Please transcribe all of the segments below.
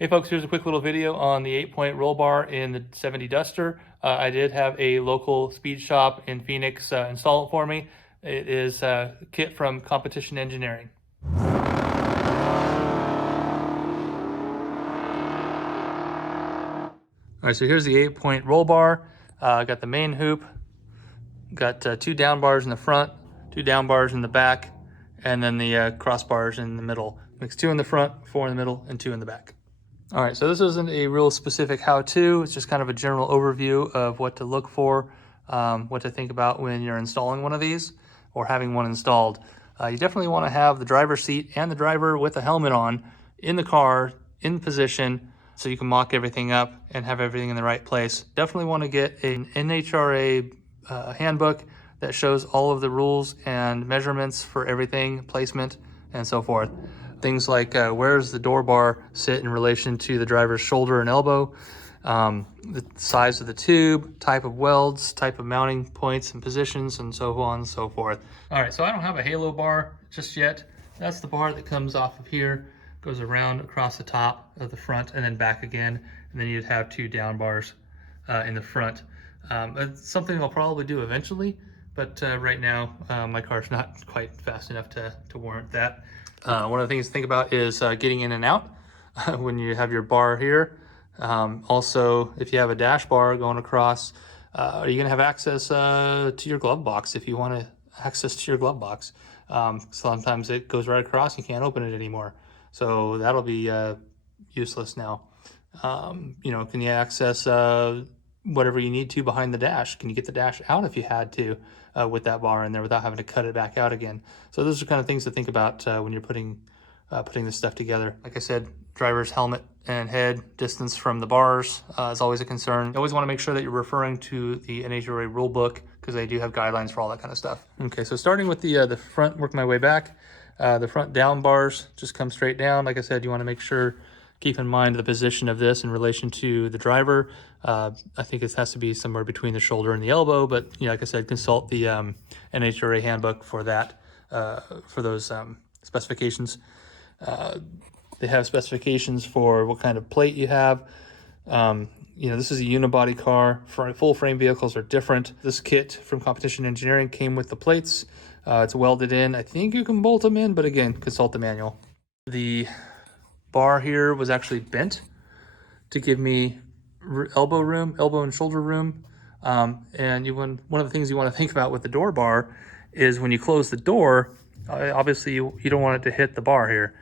Hey folks, here's a quick little video on the 8-point roll bar in the 70 Duster. I did have a local speed shop in Phoenix install it for me. It is a kit from Competition Engineering. All right, so here's the 8-point roll bar. Got the main hoop, got 2 down bars in the front, 2 down bars in the back, and then the crossbars in the middle. Makes 2 in the front, 4 in the middle, and 2 in the back. All right, so this isn't a real specific how-to. It's just kind of a general overview of what to look for, what to think about when you're installing one of these or having one installed. You definitely want to have the driver's seat and the driver with a helmet on in the car, in position, so you can mock everything up and have everything in the right place. Definitely want to get an NHRA handbook that shows all of the rules and measurements for everything, placement, and so forth. Things like where does the door bar sit in relation to the driver's shoulder and elbow, the size of the tube, type of welds, type of mounting points and positions, and so on and so forth. All right, so I don't have a halo bar just yet. That's the bar that comes off of here, goes around across the top of the front and then back again, and then you'd have 2 down bars in the front. It's something I'll probably do eventually, but right now my car's not quite fast enough to warrant that. One of the things to think about is getting in and out when you have your bar here. Also, if you have a dash bar going across, are you going to have access to your glove box if you want to access to your glove box? Sometimes it goes right across, you can't open it anymore. So that'll be useless now. You know, can you access whatever you need to behind the dash? Can you get the dash out if you had to with that bar in there without having to cut it back out again? So those are kind of things to think about when you're putting this stuff together. Like I said, driver's helmet and head distance from the bars is always a concern. You always want to make sure that you're referring to the NHRA rule book because they do have guidelines for all that kind of stuff. Okay, so starting with the front, work my way back. The front down bars just come straight down. Like I said, you want to make sure, keep in mind the position of this in relation to the driver. I think it has to be somewhere between the shoulder and the elbow, but you know, like I said, consult the NHRA handbook for that, for those specifications. They have specifications for what kind of plate you have. You know, this is a unibody car. Full frame vehicles are different. This kit from Competition Engineering came with the plates. It's welded in. I think you can bolt them in, but again, consult the manual. The bar here was actually bent to give me elbow and shoulder room. And one of the things you want to think about with the door bar is when you close the door, obviously you don't want it to hit the bar here.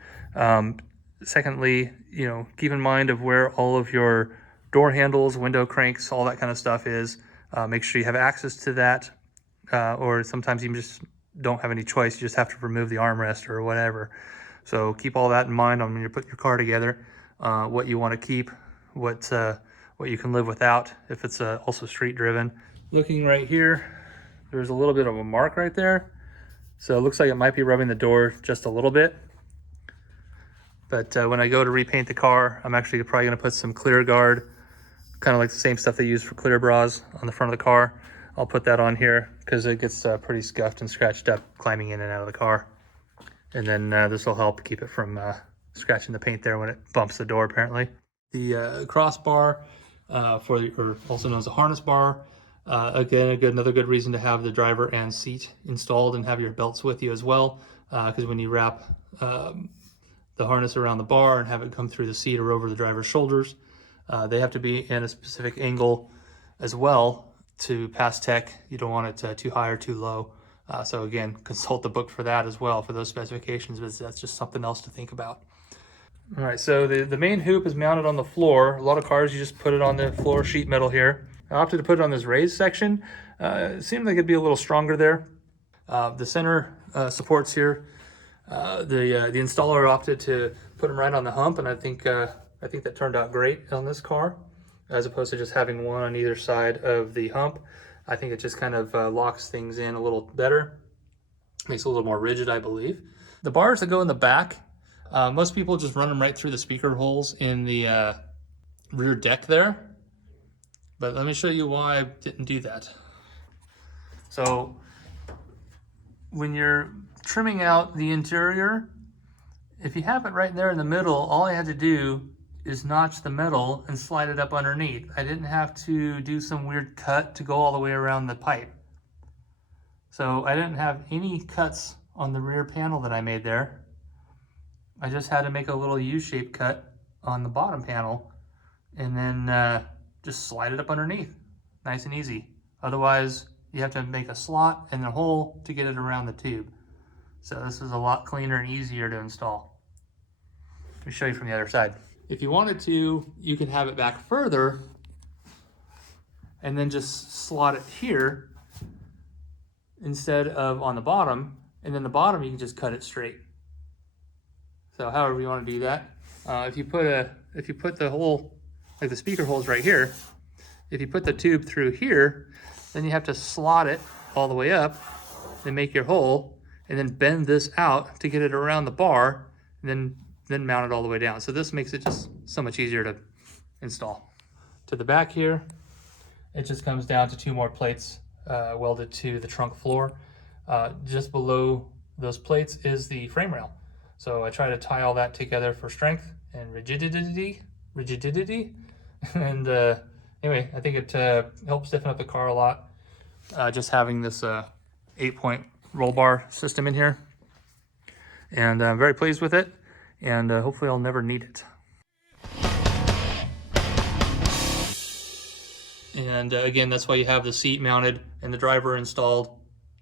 Secondly, you know, keep in mind of where all of your door handles, window cranks, all that kind of stuff is. Make sure you have access to that, or sometimes you just don't have any choice. You just have to remove the armrest or whatever. So keep all that in mind when you put your car together, what you want to keep, what you can live without if it's also street driven. Looking right here, there's a little bit of a mark right there. So it looks like it might be rubbing the door just a little bit. But when I go to repaint the car, I'm actually probably going to put some clear guard, kind of like the same stuff they use for clear bras on the front of the car. I'll put that on here because it gets pretty scuffed and scratched up climbing in and out of the car. And then this will help keep it from scratching the paint there when it bumps the door, apparently. The crossbar, or also known as a harness bar. Again, another good reason to have the driver and seat installed and have your belts with you as well. Because when you wrap the harness around the bar and have it come through the seat or over the driver's shoulders, they have to be in a specific angle as well to pass tech. You don't want it too high or too low. So again, consult the book for that as well, for those specifications, but that's just something else to think about. All right, so the main hoop is mounted on the floor. A lot of cars, you just put it on the floor sheet metal here. I opted to put it on this raised section. It seemed like it'd be a little stronger there. The center supports here. The installer opted to put them right on the hump, and I think that turned out great on this car, as opposed to just having one on either side of the hump. I think it just kind of locks things in a little better, makes it a little more rigid, I believe. The bars that go in the back, most people just run them right through the speaker holes in the rear deck there. But let me show you why I didn't do that. So when you're trimming out the interior, if you have it right there in the middle, all I had to do is notch the metal and slide it up underneath. I didn't have to do some weird cut to go all the way around the pipe. So I didn't have any cuts on the rear panel that I made there. I just had to make a little U-shaped cut on the bottom panel and then just slide it up underneath. Nice and easy. Otherwise, you have to make a slot and a hole to get it around the tube. So this is a lot cleaner and easier to install. Let me show you from the other side. If you wanted to, you could have it back further and then just slot it here instead of on the bottom, and then the bottom you can just cut it straight. So however you want to do that. If you put the hole, like the speaker holes right here, if you put the tube through here, then you have to slot it all the way up and make your hole, and then bend this out to get it around the bar, and then mount it all the way down. So this makes it just so much easier to install. To the back here, it just comes down to 2 more plates welded to the trunk floor. Just below those plates is the frame rail. So I try to tie all that together for strength and rigidity. And anyway, I think it helps stiffen up the car a lot. Just having this 8-point roll bar system in here. And I'm very pleased with it. And hopefully I'll never need it. And again, that's why you have the seat mounted and the driver installed.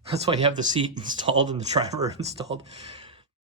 That's why you have the seat installed and the driver installed.